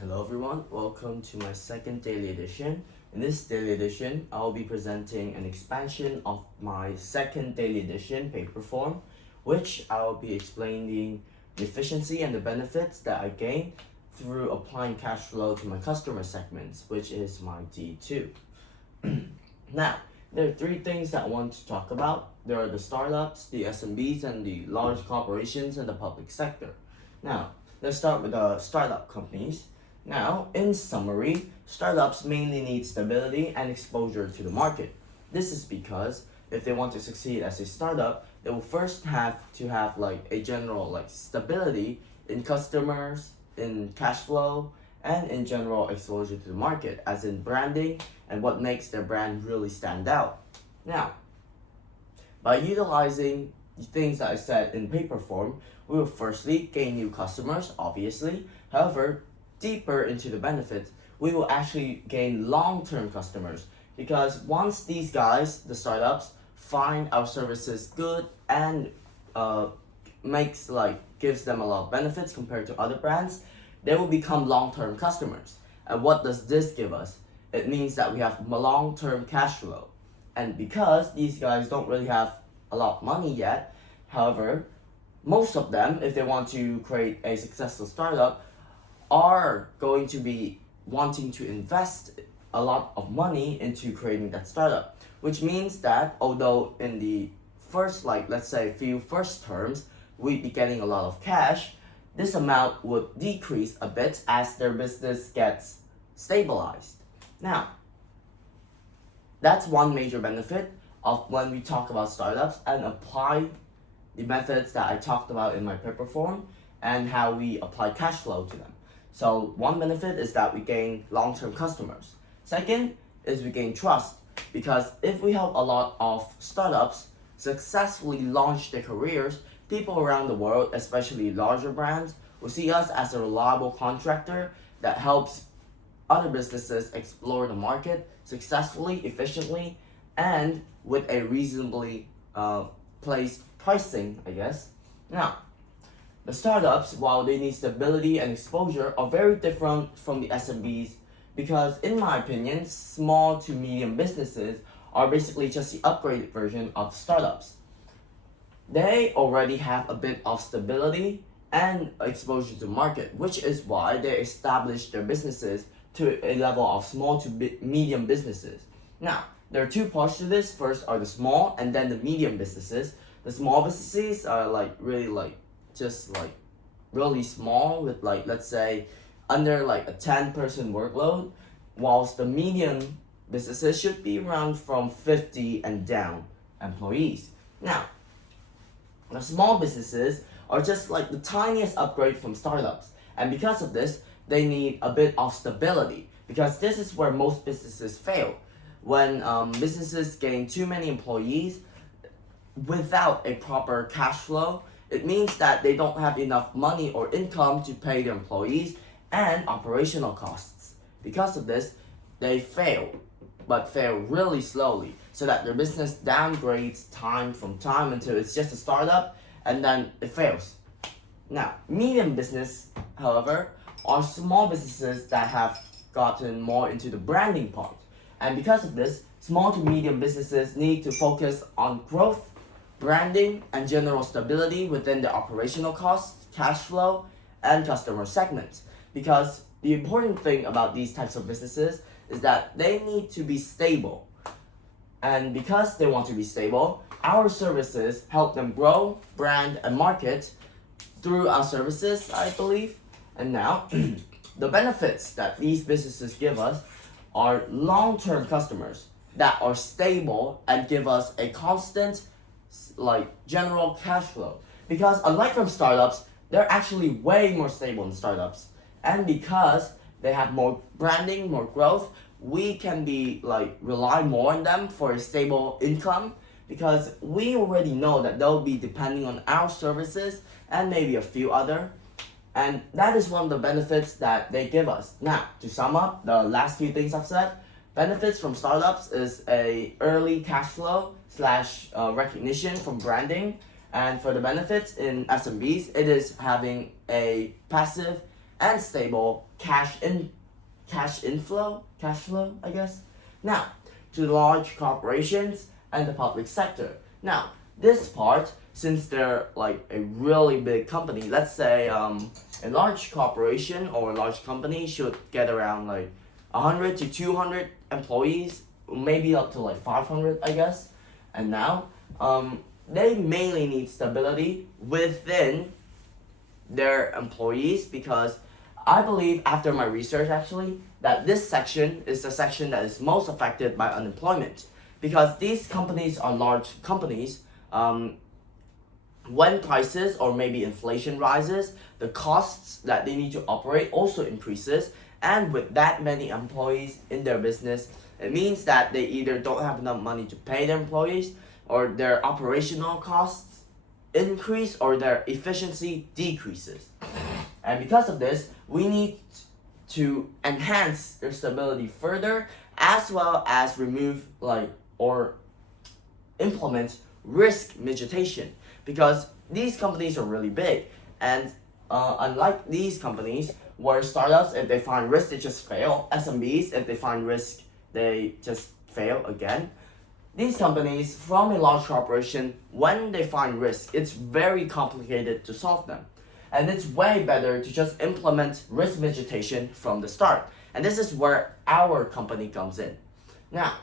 Hello everyone, welcome to my second daily edition. In this daily edition, I'll be presenting an expansion of my second daily edition paper form, which I'll be explaining the efficiency and the benefits that I gain through applying cash flow to my customer segments, which is my DE2. Now, there are three things that I want to talk about. There are the startups, the SMBs, and the large corporations and the public sector. Now, let's start with the startup companies. Now, in summary, startups mainly need stability and exposure to the market. This is because if they want to succeed as a startup, they will first have to have a general stability in customers, in cash flow, and in general exposure to the market, as in branding and what makes their brand really stand out. Now, by utilizing the things that I said in paper form, we will firstly gain new customers, obviously. However, deeper into the benefits, we will actually gain long-term customers, because once these guys, the startups, find our services good and gives them a lot of benefits compared to other brands, they will become long-term customers. And what does this give us? It means that we have long-term cash flow. And because these guys don't really have a lot of money yet, however, most of them, if they want to create a successful startup, are going to be wanting to invest a lot of money into creating that startup, which means that although in the first, let's say few first terms, we'd be getting a lot of cash, this amount would decrease a bit as their business gets stabilized. Now, that's one major benefit of when we talk about startups and apply the methods that I talked about in my paper form and how we apply cash flow to them. So one benefit is that we gain long-term customers. Second is we gain trust, because if we help a lot of startups successfully launch their careers, people around the world, especially larger brands, will see us as a reliable contractor that helps other businesses explore the market successfully, efficiently, and with a reasonably placed pricing, I guess. Now, the startups, while they need stability and exposure, are very different from the SMBs, because in my opinion, small to medium businesses are basically just the upgraded version of startups. They already have a bit of stability and exposure to market, which is why they established their businesses to a level of small to medium businesses. Now, there are two parts to this. First are the small and then the medium businesses. The small businesses are really small with let's say under a 10-person workload, whilst the medium businesses should be around from 50 and down employees. Now, the small businesses are just the tiniest upgrade from startups, and because of this, they need a bit of stability, because this is where most businesses fail. When businesses gain too many employees without a proper cash flow, it means that they don't have enough money or income to pay their employees and operational costs. Because of this, they fail, but fail really slowly, so that their business downgrades time from time until it's just a startup, and then it fails. Now, medium business, however, are small businesses that have gotten more into the branding part. And because of this, small to medium businesses need to focus on growth, branding, and general stability within the operational costs, cash flow, and customer segments. Because the important thing about these types of businesses is that they need to be stable. And because they want to be stable, our services help them grow, brand, and market through our services, I believe. And now, the benefits that these businesses give us are long-term customers that are stable and give us a constant general cash flow. Because unlike from startups, they're actually way more stable than startups. And because they have more branding, more growth, we can be rely more on them for a stable income, because we already know that they'll be depending on our services and maybe a few other. And that is one of the benefits that they give us. Now, to sum up the last few things I've said, benefits from startups is a early cash flow / recognition from branding. And for the benefits in SMBs, it is having a passive and stable cash flow, I guess. Now, to large corporations and the public sector. Now, this part, since they're like a really big company, let's say a large corporation or a large company should get around like 100 to 200 employees, maybe up to like 500, I guess. And now, they mainly need stability within their employees, because I believe, after my research actually, that this section is the section that is most affected by unemployment, because these companies are large companies. When prices or maybe inflation rises, the costs that they need to operate also increases, and with that many employees in their business, it means that they either don't have enough money to pay their employees, or their operational costs increase, or their efficiency decreases. And because of this, we need to enhance their stability further, as well as remove or implement risk mitigation, because these companies are really big, and unlike these companies where startups, if they find risk, they just fail. SMBs, if they find risk, they just fail again. These companies from a large corporation, when they find risk, it's very complicated to solve them. And it's way better to just implement risk mitigation from the start. And this is where our company comes in. Now,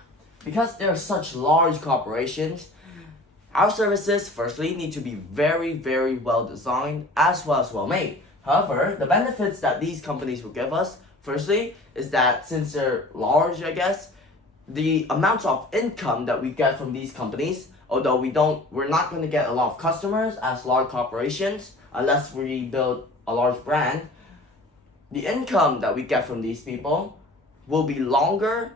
because there are such large corporations, our services firstly need to be very, very well designed as well as well made. However, the benefits that these companies will give us, firstly, is that since they're large, I guess, the amount of income that we get from these companies, although we're not going to get a lot of customers as large corporations unless we build a large brand, the income that we get from these people will be longer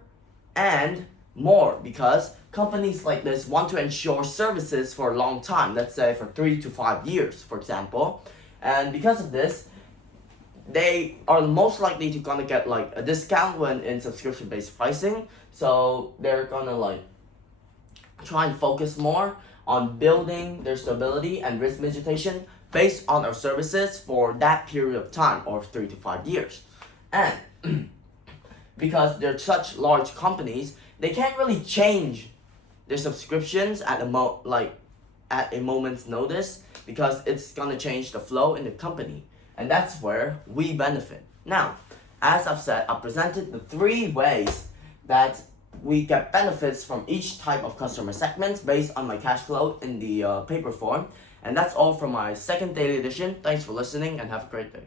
and more, because companies like this want to ensure services for a long time, let's say for 3 to 5 years, for example. And because of this, they are most likely to gonna get like a discount when in subscription-based pricing. So they're gonna try and focus more on building their stability and risk mitigation based on our services for that period of time, or 3 to 5 years. And because they're such large companies, they can't really change their subscriptions at a moment's notice, because it's gonna change the flow in the company. And that's where we benefit. Now, as I've said, I presented the 3 ways that we get benefits from each type of customer segments based on my cash flow in the paper form. And that's all from my second daily edition. Thanks for listening, and have a great day.